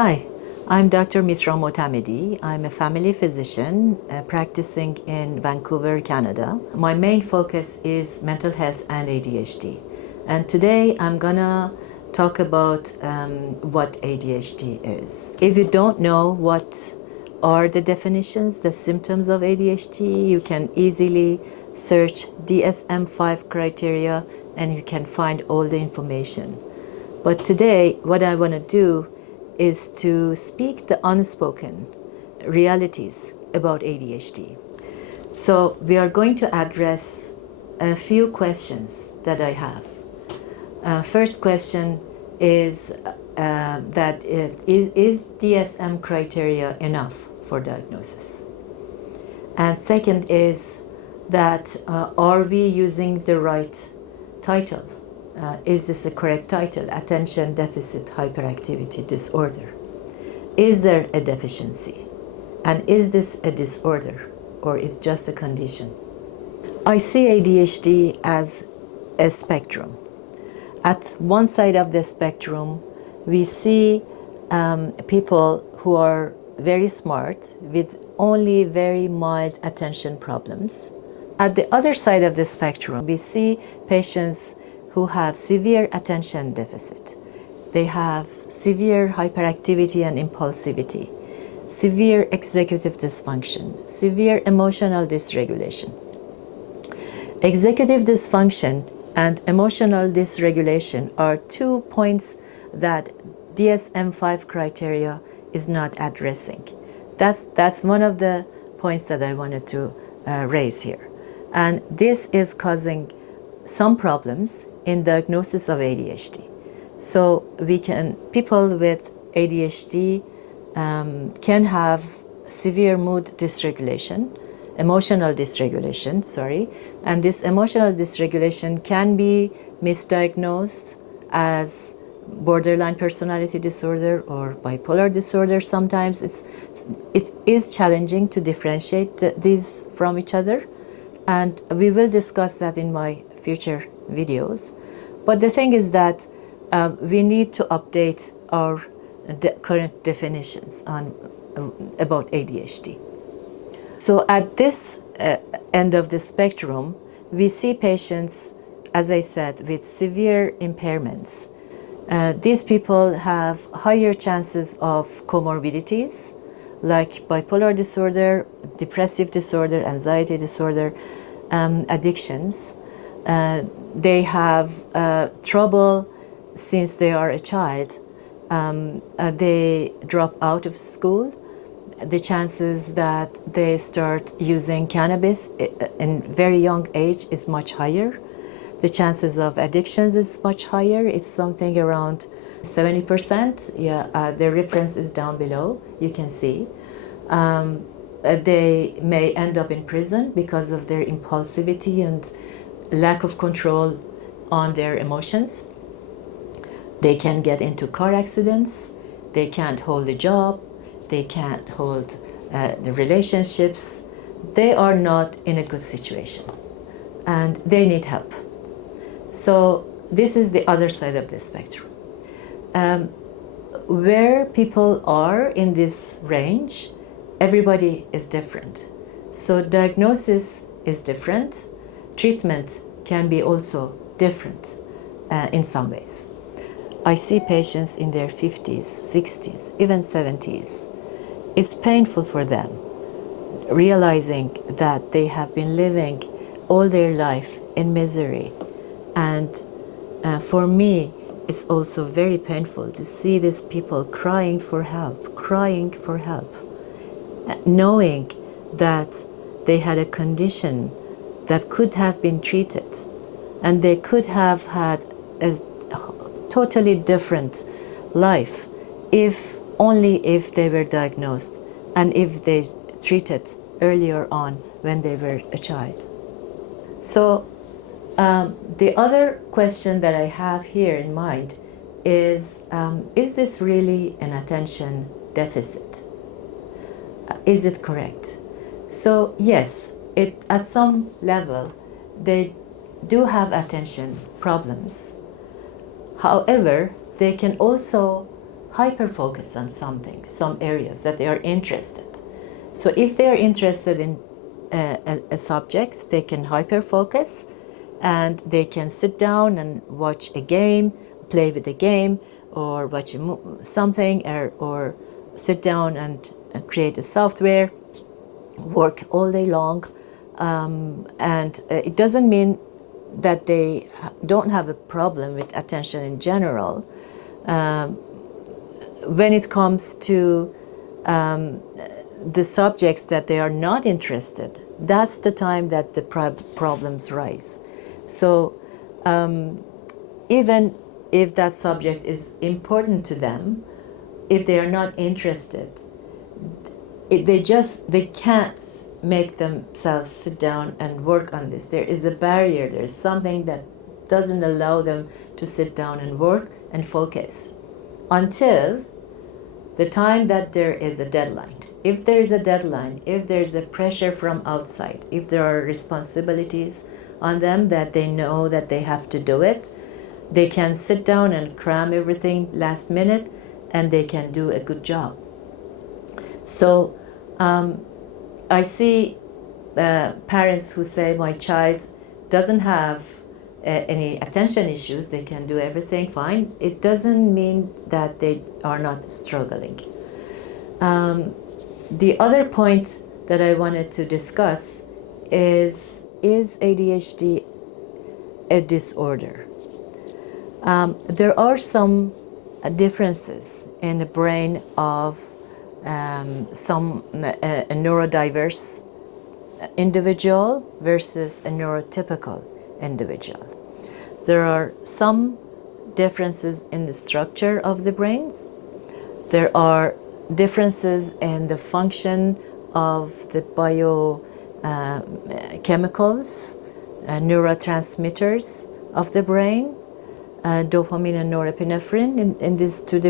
Hi, I'm Dr. Mitra Motamedi. I'm a family physician practicing in Vancouver, Canada. My main focus is mental health and ADHD. And today I'm gonna talk about what ADHD is. If you don't know what are the definitions, the symptoms of ADHD, you can easily search DSM-5 criteria and you can find all the information. But today, what I want to do is to speak the unspoken realities about ADHD. So we are going to address a few questions that I have. First question is is DSM criteria enough for diagnosis? And second is that are we using the right title? Is this the correct title? Attention Deficit Hyperactivity Disorder. Is there a deficiency? And is this a disorder or it's just a condition? I see ADHD as a spectrum. At one side of the spectrum, we see people who are very smart with only very mild attention problems. At the other side of the spectrum, we see patients who have severe attention deficit. They have severe hyperactivity and impulsivity, severe executive dysfunction, severe emotional dysregulation. Executive dysfunction and emotional dysregulation are 2 points that DSM-5 criteria is not addressing. That's one of the points that I wanted to raise here. And this is causing some problems in diagnosis of ADHD. So people with ADHD can have severe mood dysregulation, emotional dysregulation, and this emotional dysregulation can be misdiagnosed as borderline personality disorder or bipolar disorder. Sometimes it is challenging to differentiate these from each other, and we will discuss that in my future videos. But the thing is that we need to update our current definitions about ADHD. So at this end of the spectrum, we see patients, as I said, with severe impairments. These people have higher chances of comorbidities like bipolar disorder, depressive disorder, anxiety disorder, addictions. They have trouble since they are a child. They drop out of school. The chances that they start using cannabis in very young age is much higher. The chances of addictions is much higher. It's something around 70%. The reference is down below, you can see. They may end up in prison because of their impulsivity and lack of control on their emotions. They can get into car accidents. They can't hold a job. They can't hold the relationships. They are not in a good situation and they need help. So this is the other side of the spectrum. Where people are in this range, everybody is different. So diagnosis is different. Treatment can be also different in some ways. I see patients in their 50s, 60s, even 70s. It's painful for them, realizing that they have been living all their life in misery. And for me, it's also very painful to see these people crying for help, knowing that they had a condition that could have been treated and they could have had a totally different life if they were diagnosed and if they treated earlier on when they were a child. So the other question that I have here in mind is this really an attention deficit? Is it correct? So yes, at some level, they do have attention problems. However, they can also hyperfocus on something, some areas that they are interested. So if they are interested in a subject, they can hyperfocus, and they can sit down and watch a game, play with the game, or watch something, or sit down and create a software, work all day long. And it doesn't mean that they don't have a problem with attention in general. When it comes to the subjects that they are not interested, that's the time that the problems rise. So even if that subject is important to them, if they are not interested, they can't make themselves sit down and work on this. There is a barrier, there's something that doesn't allow them to sit down and work and focus until the time that there is a deadline. If there's a deadline, if there's a pressure from outside, if there are responsibilities on them that they know that they have to do it, they can sit down and cram everything last minute, and they can do a good job. So I see parents who say, my child doesn't have any attention issues, they can do everything fine. It doesn't mean that they are not struggling. The other point that I wanted to discuss is ADHD a disorder? There are some differences in the brain of some a neurodiverse individual versus a neurotypical individual. There are some differences in the structure of the brains. There are differences in the function of the biochemicals, neurotransmitters of the brain, dopamine and norepinephrine in these two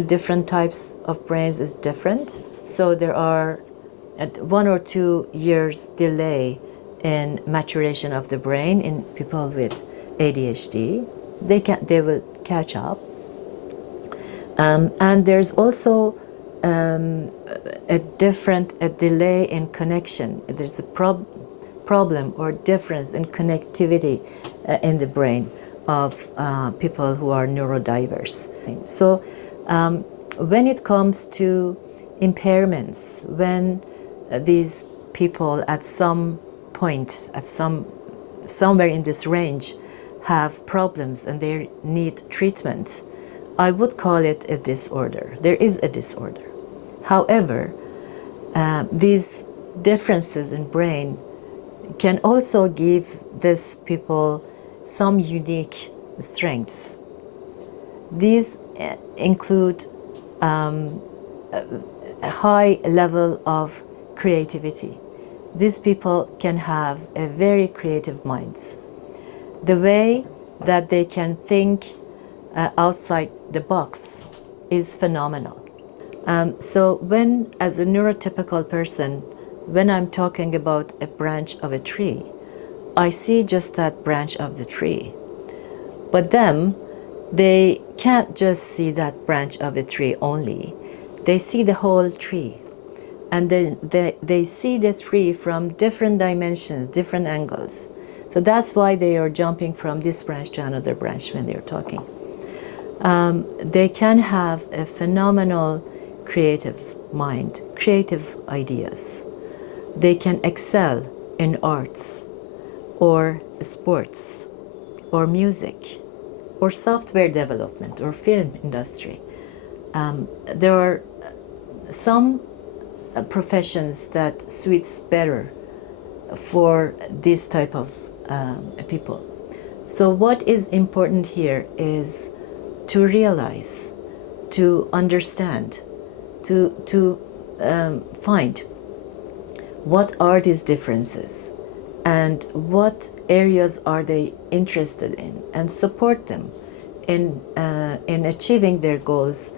different types of brains is different. So there are at 1 or 2 years delay in maturation of the brain in people with ADHD. They will catch up. And there's also a delay in connection. There's a problem or difference in connectivity in the brain of people who are neurodiverse. So when it comes to impairments, when these people at some point, somewhere in this range, have problems and they need treatment, I would call it a disorder. There is a disorder. However, these differences in brain can also give these people some unique strengths. These include a high level of creativity. These people can have a very creative minds. The way that they can think outside the box is phenomenal. So when, as a neurotypical person, when I'm talking about a branch of a tree, I see just that branch of the tree. But them, they can't just see that branch of the tree only. They see the whole tree. And they see the tree from different dimensions, different angles. So that's why they are jumping from this branch to another branch when they're talking. They can have a phenomenal creative mind, creative ideas. They can excel in arts or sports or music or software development or film industry. There are some professions that suits better for this type of people. So what is important here is to realize, to understand, to find what are these differences and what areas are they interested in, and support them in achieving their goals,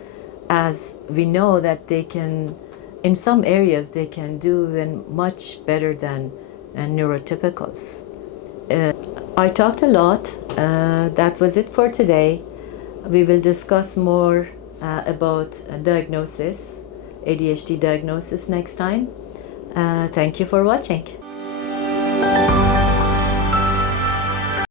as we know that they can, in some areas they can do even much better than neurotypicals. I talked a lot. That was it for today. We will discuss more about diagnosis, ADHD diagnosis next time. Thank you for watching.